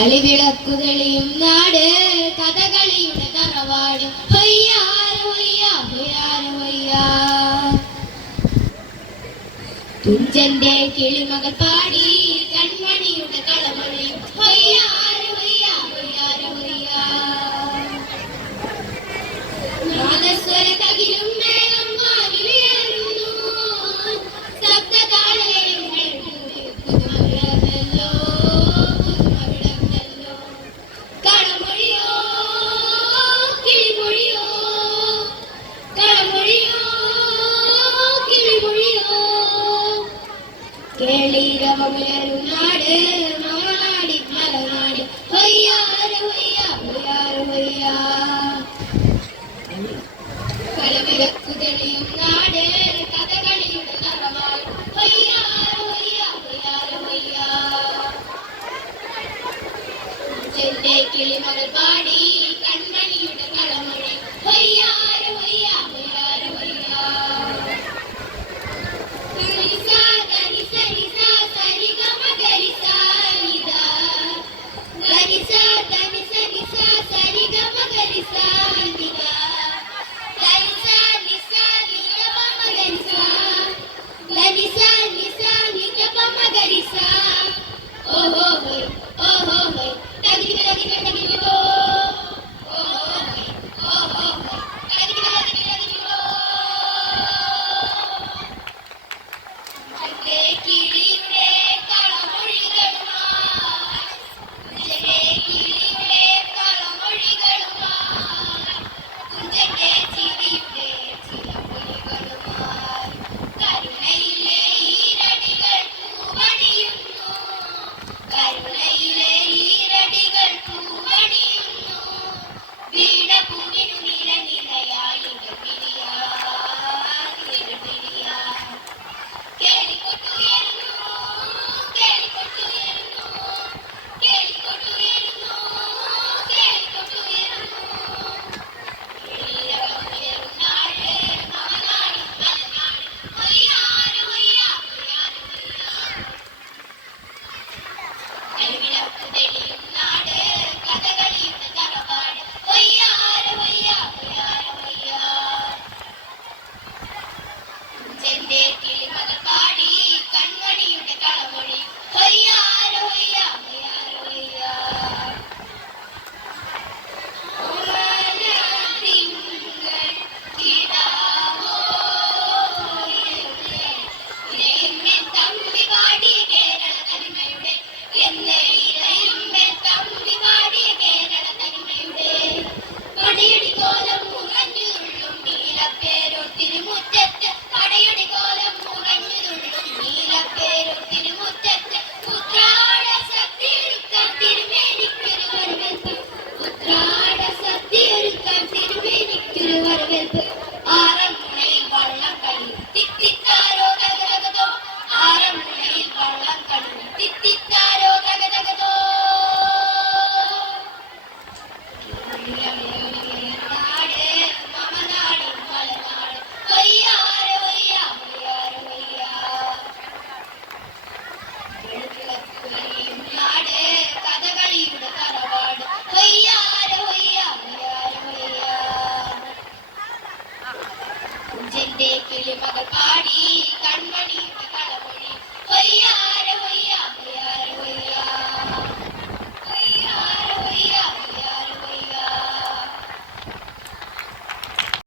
കളിവിളക്കു തെളിയും നാട് കഥകളിയുടെ തറവാട് ഹൊയ്യാര ഹൊയ്യാ ഹൊയ്യാര ഹൊയ്യാ. തുഞ്ചന്റെ കിളിമകൾ പാടി കൺമണിയുടെ കളമൊഴി ഹൊയ്യാര ഹൊയ്യാ ഹൊയ്യാര ഹൊയ്യാ. നാദസ്വര തകിലും മേളം വാങ്ങി വീഴുന്നു സപ്തതാളങ്ങൾ പുതുമകളല്ലോ പുതുമകളല്ലോ. കളമൊഴിയോ കിളിമൊഴിയോ കളമൊഴിയോ കിളിമൊഴിയോ. കേളിരവമുയരും നാട് മമനാടി മലനാട് ഹൊയ്യാര ഹൊയ്യാ ഹൊയ്യാര ഹൊയ്യാ. കളിവിളക്കു തെളിയും നാട് കഥകളിയുടെ തറവാട് ഹൊയ്യാര ഹൊയ്യാ ഹൊയ്യാര ഹൊയ്യാ. ചെന്റെ കിളിമകൾ പാടി കൺമണിയുടെ കളമൊഴി ഹൊയ്യാര ഹൊയ്യാ ഹൊയ്യാര ഹൊയ്യാ. ഗരിസാ ഗരിസ നിസാ സരിഗമ ഗരിസാ നിദാ ഗരിസാ തനിസ നിസാ സരിഗമ ഗരിസാ നിദാ ഗരിസാ നിസാ നിഗമ ഗരിസാ ഗരിസാ നിസാ നിഗമ ഗരിസാ. ഓഹോ ഹോയ് ഓഹോ ഹോയ് തകിട തകിട തകിടോ ഓഹോ ഹോയ് ഓഹോ ഹോയ് തകിട തകിട തകിടോ. ചെന്റെ കിളിയുടെ കളമൊഴികളുമായി ചെന്റെ കിളിയുടെ കളമൊഴികളുമായി തുഞ്ചന്റെ ചിരിയുടെ ചിലമ്പൊലികളുമായി കരുണയിലെ ഈരടികൾ പൂവണിയുന്നു കരുണയിലെ ഈരടികൾ പൂവണിയുന്നു. വീണ പൂവിനു നില നിലയായി ഇടപിടിയാ ഇടപിടിയാ. കേളിക്കൊട്ടുയരുന്നു കേളിക്കൊട്ടുയരുന്നു കേളിക്കൊട്ടുയരുന്നു കേളിക്കൊട്ടുയരുന്നു. കിളിരവമുയരും നാട് മമനാടി മലനാട് ഹൊയ്യാര ഹൊയ്യാ ഹൊയ്യാര ഹൊയ്യാ. കളിവിളക്കു തെളിയും നാട് കഥകളിയുടെ തറവാട് ഹൊയ്യാര ഹൊയ്യാ ഹൊയ്യാര ഹൊയ്യാ. തുഞ്ചന്റെ കിളിമകൾ പാടി കൺമണിയുടെ കളമൊഴി ഹൊയ്യാ